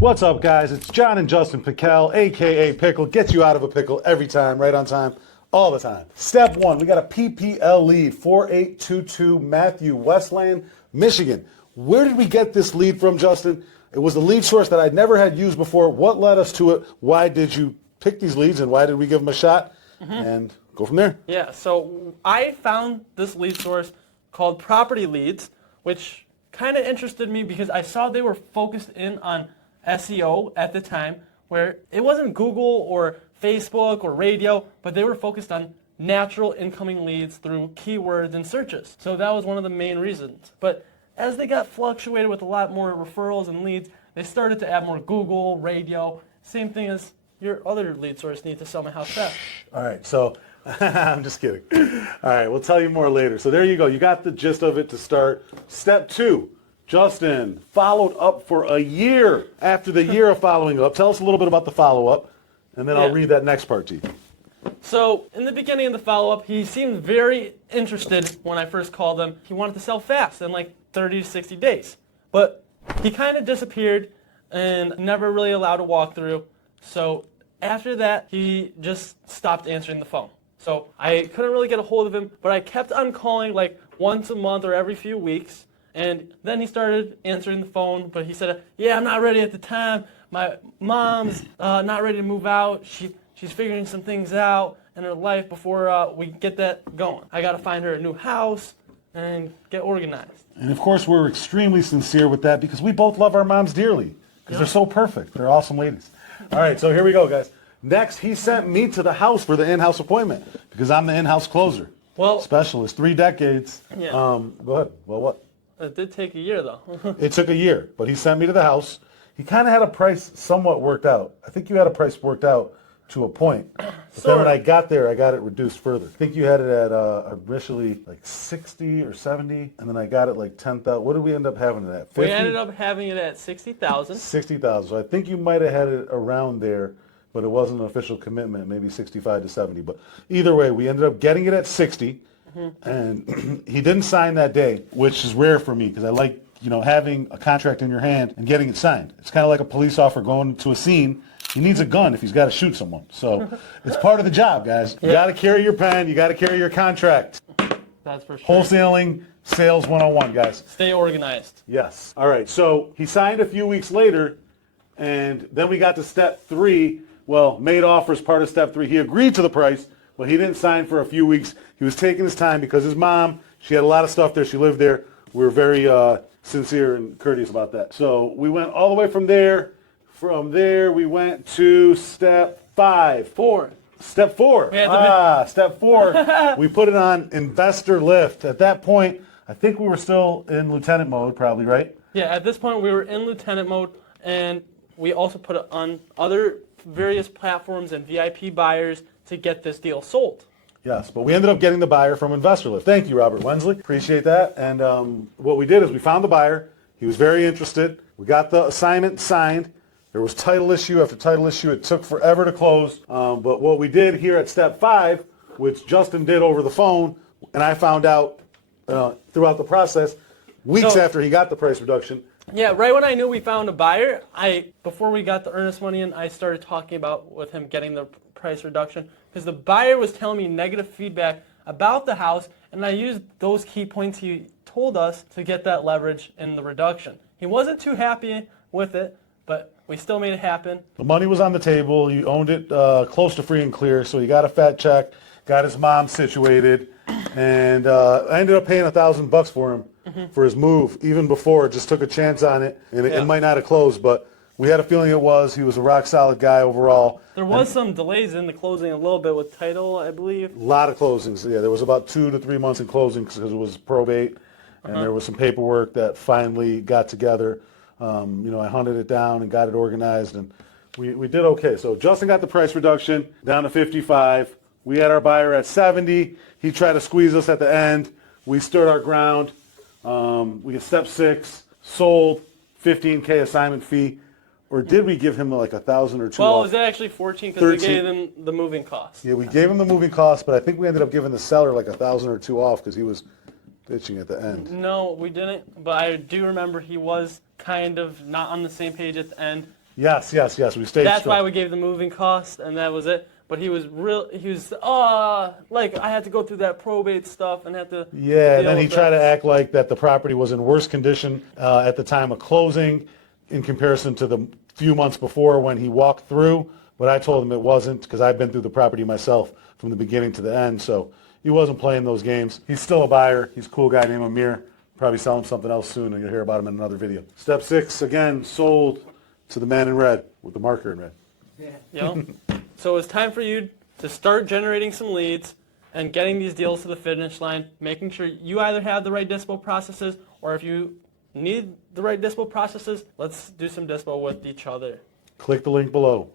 What's up, guys? It's John and Justin Pickell, a.k.a. Pickle. Gets you out of a pickle every time, right on time, all the time. Step one, we got a PPL lead, 4822 Matthew, Westland, Michigan. Where did we get this lead from, Justin? It was a lead source that I'd never had used before. What led us to it? Why did you pick these leads, and why did we give them a shot? And go from there. Yeah, so I found this lead source called Property Leads, which kind of interested me because I saw they were focused in on SEO at the time, where it wasn't Google or Facebook or radio, but they were focused on natural incoming leads through keywords and searches. So that was one of the main reasons. But as they got fluctuated with a lot more referrals and leads, they started to add more Google, radio, same thing as your other lead source need to sell my house fast. All right, so I'm just kidding. All right, we'll tell you more later. So there you go. You got the gist of it to start. Step two. Justin followed up for a year. After the year of following up, tell us a little bit about the follow-up, and then I'll read that next part to you. So in the beginning of the follow-up, he seemed very interested when I first called him. He wanted to sell fast in like 30 to 60 days. But he kind of disappeared and never really allowed a walkthrough. So after that, he just stopped answering the phone. So I couldn't really get a hold of him, but I kept on calling like once a month or every few weeks. And then he started answering the phone, but he said, yeah, I'm not ready at the time. My mom's not ready to move out. She's figuring some things out in her life before we get that going. I got to find her a new house and get organized. And of course, we're extremely sincere with that because we both love our moms dearly because they're so perfect. They're awesome ladies. All right, so here we go, guys. Next, he sent me to the house for the in-house appointment because I'm the in-house closer. Well, specialist, 3 decades. Yeah. Go ahead. Well, what? It did take a year, though. It took a year, but he sent me to the house. He kind of had a price somewhat worked out. I think you had a price worked out to a point. But then when I got there, I got it reduced further. I think you had it at initially like 60 or 70, and then I got it like 10,000. What did we end up having it at? 50? We ended up having it at 60,000. 60,000. So I think you might have had it around there, but it wasn't an official commitment, maybe 65 to 70. But either way, we ended up getting it at 60. And he didn't sign that day, which is rare for me because I like, having a contract in your hand and getting it signed. It's kind of like a police officer going to a scene. He needs a gun if he's got to shoot someone. So it's part of the job, guys. You got to carry your pen. You got to carry your contract. That's for sure. Wholesaling, sales 101, guys. Stay organized. Yes. All right. So he signed a few weeks later, and then we got to step 3. Well, made offers part of step 3. He agreed to the price, but he didn't sign for a few weeks. He was taking his time because his mom, she had a lot of stuff there. She lived there. We were very sincere and courteous about that. So we went all the way from there. From there, we went to step 4. Step 4. Step 4. We put it on investor lift. At that point, I think we were still in lieutenant mode, probably, right? Yeah, at this point, we were in lieutenant mode, and we also put it on other various platforms and VIP buyers to get this deal sold. Yes, but we ended up getting the buyer from Investor Lift. Thank you, Robert Wensley. Appreciate that. And what we did is we found the buyer. He was very interested. We got the assignment signed. There was title issue after title issue. It took forever to close. But what we did here at step 5, which Justin did over the phone, and I found out throughout the process, weeks after he got the price reduction. Yeah, right when I knew we found a buyer, before we got the earnest money in, I started talking about with him getting the price reduction because the buyer was telling me negative feedback about the house, and I used those key points he told us to get that leverage in the reduction. He wasn't too happy with it, but we still made it happen. The money was on the table. You owned it close to free and clear, so you got a fat check, got his mom situated, and I ended up paying $1,000 for him for his move, even before. Just took a chance on it, and it might not have closed, but we had a feeling it was. He was a rock-solid guy overall. There was some delays in the closing a little bit with title, I believe. A lot of closings. Yeah, there was about 2 to 3 months in closing because it was probate, and there was some paperwork that finally got together. I hunted it down and got it organized, and we did okay. So Justin got the price reduction down to 55. We had our buyer at 70. He tried to squeeze us at the end. We stood our ground. We get step 6, sold, $15K assignment fee. Or did we give him like 1,000 or 2? Well, it was actually 14 because we gave him the moving costs. Yeah, we gave him the moving costs, but I think we ended up giving the seller like 1,000 or 2 off because he was bitching at the end. No, we didn't. But I do remember he was kind of not on the same page at the end. Yes. We stayed That's strong. why we gave the moving cost, and that was it. But he was like, I had to go through that probate stuff and had to. Yeah, and deal then he with tried to that. act like that the property was in worse condition at the time of closing in comparison to the few months before when he walked through, but I told him it wasn't because I've been through the property myself from the beginning to the end, so he wasn't playing those games. He's still a buyer. He's a cool guy named Amir. Probably sell him something else soon, and you'll hear about him in another video. Step 6, again, sold to the man in red with the marker in red. You know? So it's time for you to start generating some leads and getting these deals to the finish line, making sure you either have the right dispo processes, or if you need the right dispo processes, let's do some dispo with each other. Click the link below.